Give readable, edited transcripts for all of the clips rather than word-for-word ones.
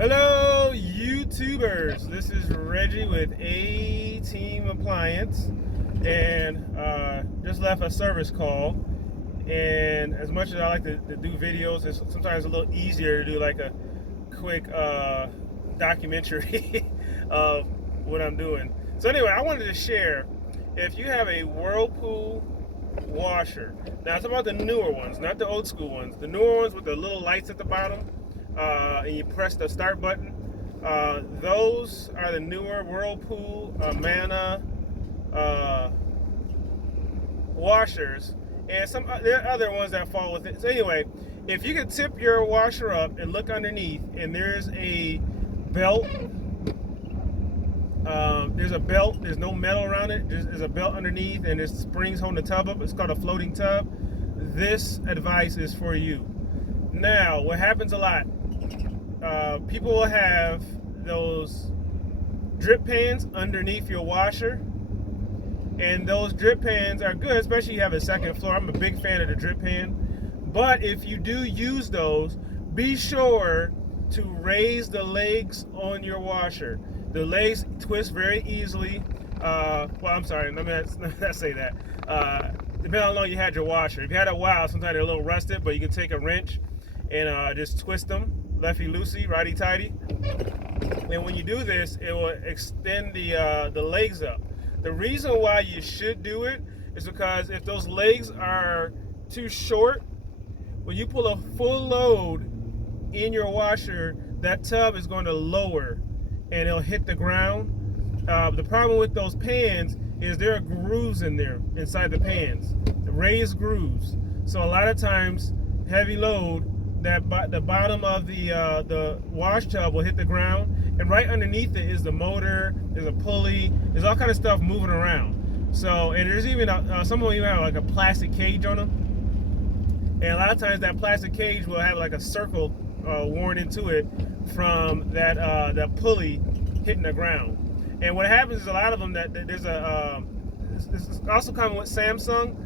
Hello, YouTubers. This is Reggie with A-Team Appliance, and just left a service call. And as much as I like to do videos, it's sometimes a little easier to do like a quick documentary of what I'm doing. So anyway, I wanted to share, if you have a Whirlpool washer. Now it's about the newer ones, not the old school ones. The newer ones with the little lights at the bottom. And you press the start button. Those are the newer Whirlpool Mana washers, and there are other ones that fall with it. So anyway, if you could tip your washer up and look underneath, and there's a belt. There's no metal around it. There's a belt underneath, and there's springs holding the tub up. It's called a floating tub. This advice is for you. Now, what happens a lot, people will have those drip pans underneath your washer, and those drip pans are good, especially if you have a second floor. I'm a big fan of the drip pan, but if you do use those, be sure to raise the legs on your washer. The legs twist very easily. Well, I'm sorry, let me not say that. Depending on how long you had your washer. If you had it a while, sometimes they're a little rusted, but you can take a wrench and just twist them, lefty-loosey, righty-tighty. And when you do this, it will extend the legs up. The reason why you should do it is because if those legs are too short, when you pull a full load in your washer, that tub is going to lower and it'll hit the ground. The problem with those pans is there are grooves in there inside the pans, raised grooves. So a lot of times, heavy load, the bottom of the wash tub will hit the ground, and right underneath it is the motor. There's a pulley. There's all kind of stuff moving around. So, and there's even some of them even have like a plastic cage on them, and a lot of times that plastic cage will have like a circle worn into it from that pulley hitting the ground. And what happens is a lot of them that there's this is also common with Samsung.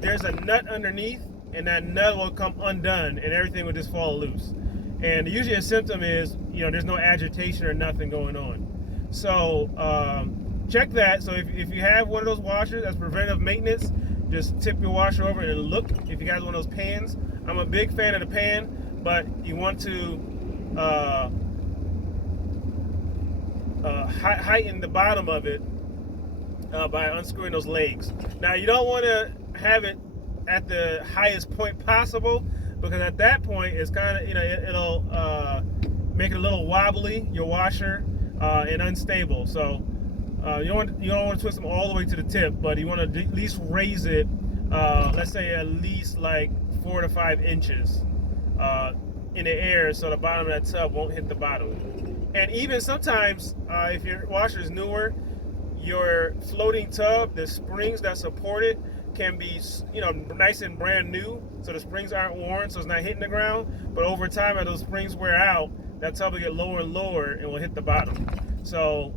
There's a nut underneath, and that nut will come undone, and everything will just fall loose. And usually a symptom is, there's no agitation or nothing going on. So check that. So if you have one of those washers that's preventive maintenance, just tip your washer over and look if you got one of those pans. I'm a big fan of the pan, but you want to heighten the bottom of it by unscrewing those legs. Now, you don't want to have it at the highest point possible, because at that point it's kind of it'll make it a little wobbly, your washer, and unstable. So you don't want to twist them all the way to the tip, but you want to at least raise it, let's say at least like 4 to 5 inches in the air, so the bottom of that tub won't hit the bottom. And even sometimes, if your washer is newer, your floating tub, the springs that support it can be, nice and brand new, so the springs aren't worn, so it's not hitting the ground. But over time, as those springs wear out, that tub will get lower and lower and will hit the bottom. So,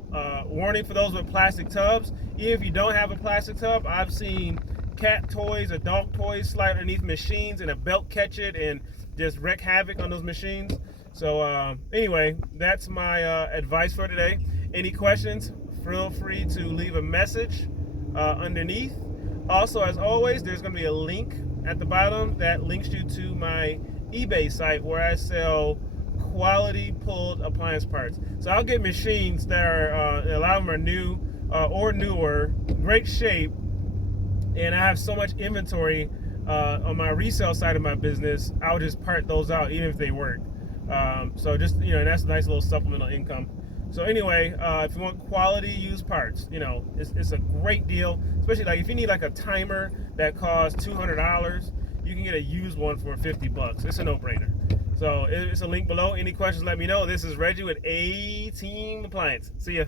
warning for those with plastic tubs. Even if you don't have a plastic tub, I've seen cat toys or dog toys slide underneath machines and a belt catch it and just wreak havoc on those machines. So anyway, that's my advice for today. Any questions, feel free to leave a message underneath. Also, as always, there's going to be a link at the bottom that links you to my eBay site where I sell quality pulled appliance parts. So I'll get machines that are, a lot of them are new or newer, great shape, and I have so much inventory on my resale side of my business, I'll just part those out even if they work. So just, that's a nice little supplemental income. So anyway, if you want quality used parts, it's a great deal, especially like if you need like a timer that costs $200, you can get a used one for $50. It's a no-brainer. So it's a link below. Any questions, let me know. This is Reggie with A-Team Appliance. See ya.